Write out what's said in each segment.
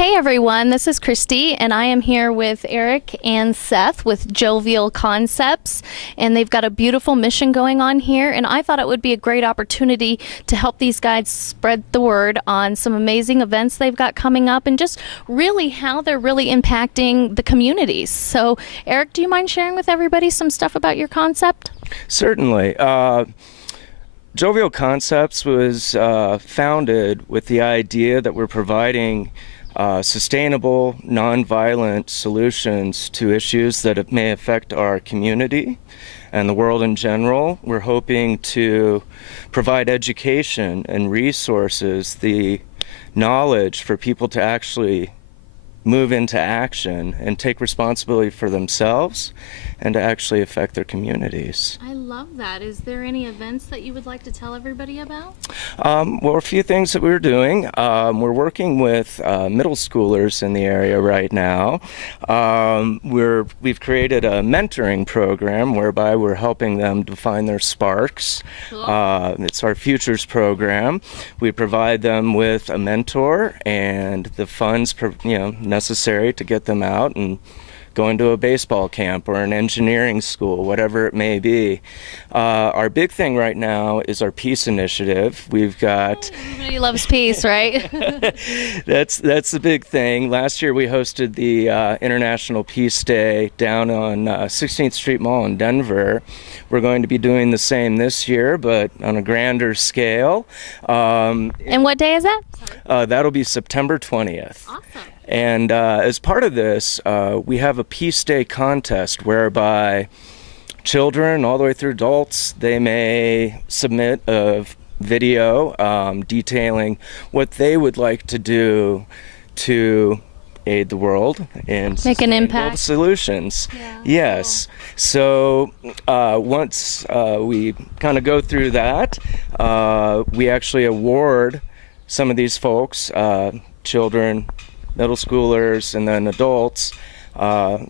Hey everyone, this is Christy, and I am here with Eric and Seth with Jovial Concepts, and they've got a beautiful mission going on here, and I thought it would be a great opportunity to help these guys spread the word on some amazing events they've got coming up and just really how they're really impacting the communities. So Eric, do you mind sharing with everybody some stuff about your concept? Certainly. Jovial Concepts was founded with the idea that we're providing sustainable, nonviolent solutions to issues that may affect our community and the world in general. We're hoping to provide education and resources, the knowledge for people to actually move into action and take responsibility for themselves and to actually affect their communities. I love that. Is there any events that you would like to tell everybody about? Well, a few things that we're doing. We're working with middle schoolers in the area right now. We've created a mentoring program whereby we're helping them define their sparks. Cool. It's our Futures program. We provide them with a mentor and the funds, necessary to get them out and go into a baseball camp or an engineering school, whatever it may be. Our big thing right now is our peace initiative. We've got... Everybody loves peace, right? That's the big thing. Last year we hosted the International Peace Day down on 16th Street Mall in Denver. We're going to be doing the same this year, but on a grander scale. And what day is that? That'll be September 20th. Awesome. And as part of this, we have a Peace Day contest whereby children all the way through adults, they may submit a video detailing what they would like to do to aid the world and make an impact solutions. Yeah, yes. Cool. So once we kind of go through that, we actually award some of these folks, children, middle schoolers, and then adults,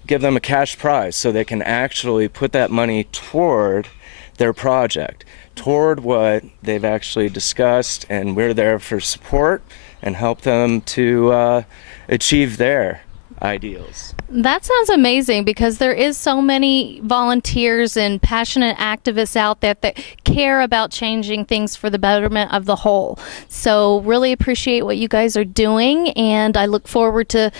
give them a cash prize so they can actually put that money toward their project, toward what they've actually discussed, and we're there for support and help them to achieve their ideals. That sounds amazing, because there is so many volunteers and passionate activists out there that care about changing things for the betterment of the whole. So really appreciate what you guys are doing, and I look forward to,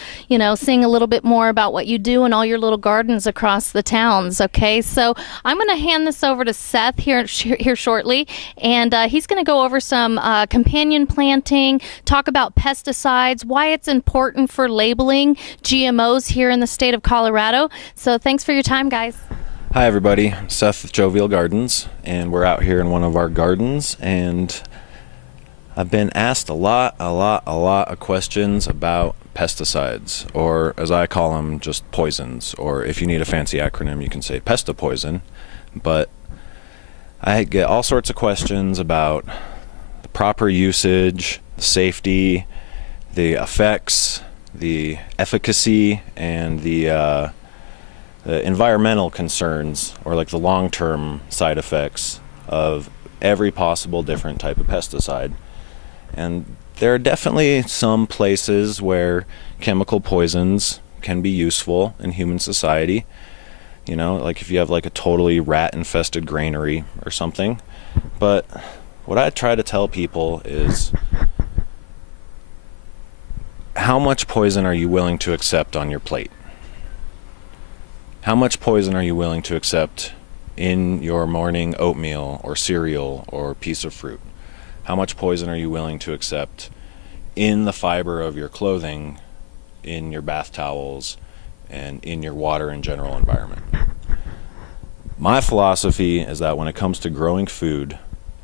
seeing a little bit more about what you do in all your little gardens across the towns. Okay, so I'm going to hand this over to Seth here shortly, and he's going to go over some companion planting, talk about pesticides, why it's important for labeling GMOs here in the state of Colorado. So thanks for your time, guys. Hi everybody, Seth with Jovial Gardens, and we're out here in one of our gardens, and I've been asked a lot of questions about pesticides, or as I call them, just poisons, or if you need a fancy acronym you can say pestipoison. But I get all sorts of questions about the proper usage, the safety, the effects, the efficacy, and the environmental concerns, or like the long-term side effects of every possible different type of pesticide. And there are definitely some places where chemical poisons can be useful in human society. Like if you have like a totally rat-infested granary or something. But what I try to tell people is, how much poison are you willing to accept on your plate? How much poison are you willing to accept in your morning oatmeal or cereal or piece of fruit? How much poison are you willing to accept in the fiber of your clothing, in your bath towels, and in your water and general environment? My philosophy is that when it comes to growing food,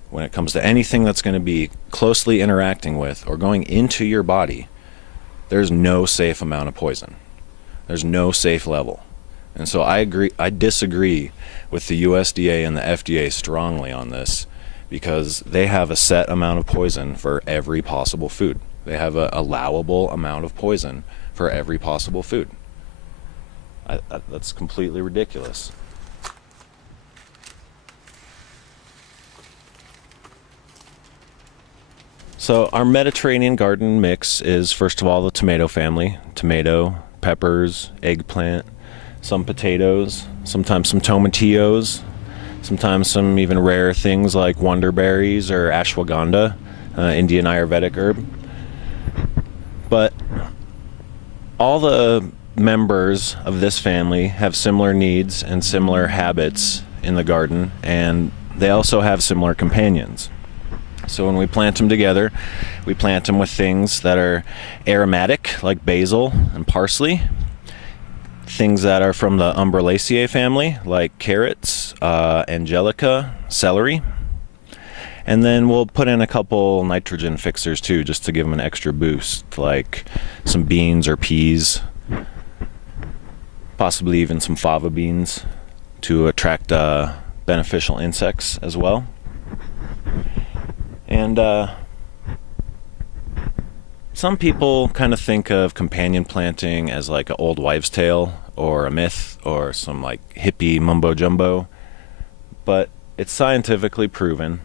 when it comes to anything that's going to be closely interacting with or going into your body, there's no safe amount of poison. There's no safe level. And so I disagree with the USDA and the FDA strongly on this, because they have a set amount of poison for every possible food. They have an allowable amount of poison for every possible food. That's completely ridiculous. So our Mediterranean garden mix is, first of all, the tomato family. Tomato, peppers, eggplant, some potatoes, sometimes some tomatillos, sometimes some even rare things like wonderberries or ashwagandha, Indian Ayurvedic herb. But all the members of this family have similar needs and similar habits in the garden, and they also have similar companions. So when we plant them together, we plant them with things that are aromatic, like basil and parsley, things that are from the Umbrulaceae family, like carrots, angelica, celery, and then we'll put in a couple nitrogen fixers too, just to give them an extra boost, like some beans or peas, possibly even some fava beans to attract beneficial insects as well. And some people kind of think of companion planting as like an old wives' tale or a myth or some like hippie mumbo jumbo, but it's scientifically proven.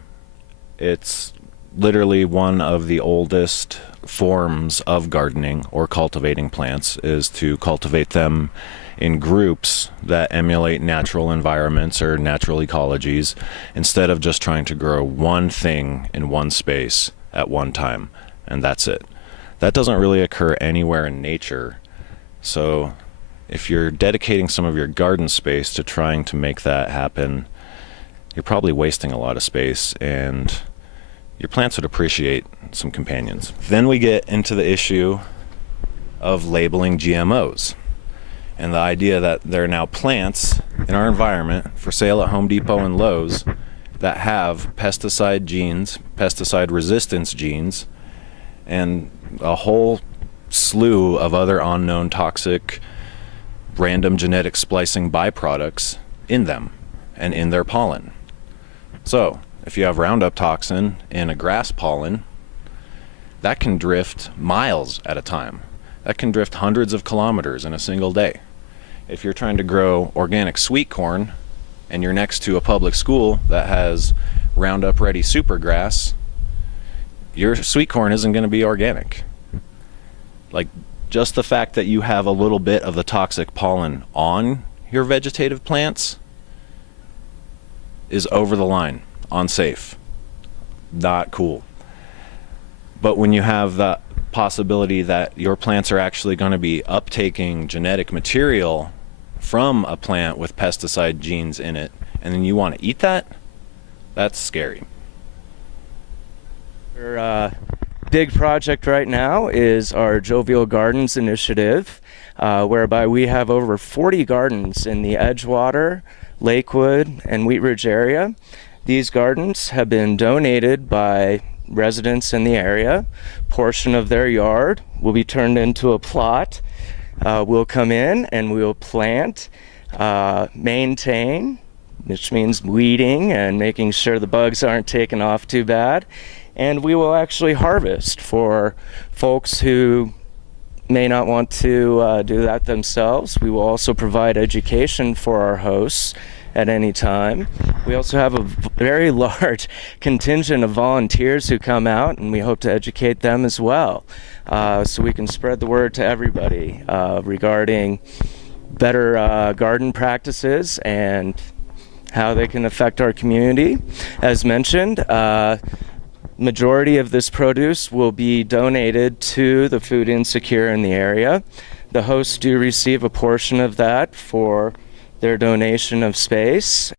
It's literally one of the oldest forms of gardening or cultivating plants, is to cultivate them in groups that emulate natural environments or natural ecologies, instead of just trying to grow one thing in one space at one time, and that's it. That doesn't really occur anywhere in nature. So if you're dedicating some of your garden space to trying to make that happen, you're probably wasting a lot of space, and your plants would appreciate some companions. Then we get into the issue of labeling GMOs and the idea that there are now plants in our environment for sale at Home Depot and Lowe's that have pesticide genes, pesticide resistance genes, and a whole slew of other unknown toxic random genetic splicing byproducts in them and in their pollen. So if you have Roundup toxin in a grass pollen, that can drift miles at a time. That can drift hundreds of kilometers in a single day. If you're trying to grow organic sweet corn and you're next to a public school that has Roundup Ready supergrass, your sweet corn isn't going to be organic. Like, just the fact that you have a little bit of the toxic pollen on your vegetative plants is over the line, unsafe, not cool. But when you have the possibility that your plants are actually going to be uptaking genetic material from a plant with pesticide genes in it, and then you want to eat that, that's scary. Our big project right now is our Jovial Gardens initiative, whereby we have over 40 gardens in the Edgewater, Lakewood, and Wheat Ridge area. These gardens have been donated by residents in the area. Portion of their yard will be turned into a plot. We'll come in and we'll plant, maintain, which means weeding and making sure the bugs aren't taken off too bad. And we will actually harvest for folks who may not want to do that themselves. We will also provide education for our hosts at any time. We also have a very large contingent of volunteers who come out, and we hope to educate them as well, so we can spread the word to everybody regarding better garden practices and how they can affect our community. As mentioned, majority of this produce will be donated to the food insecure in the area. The hosts do receive a portion of that for their donation of space.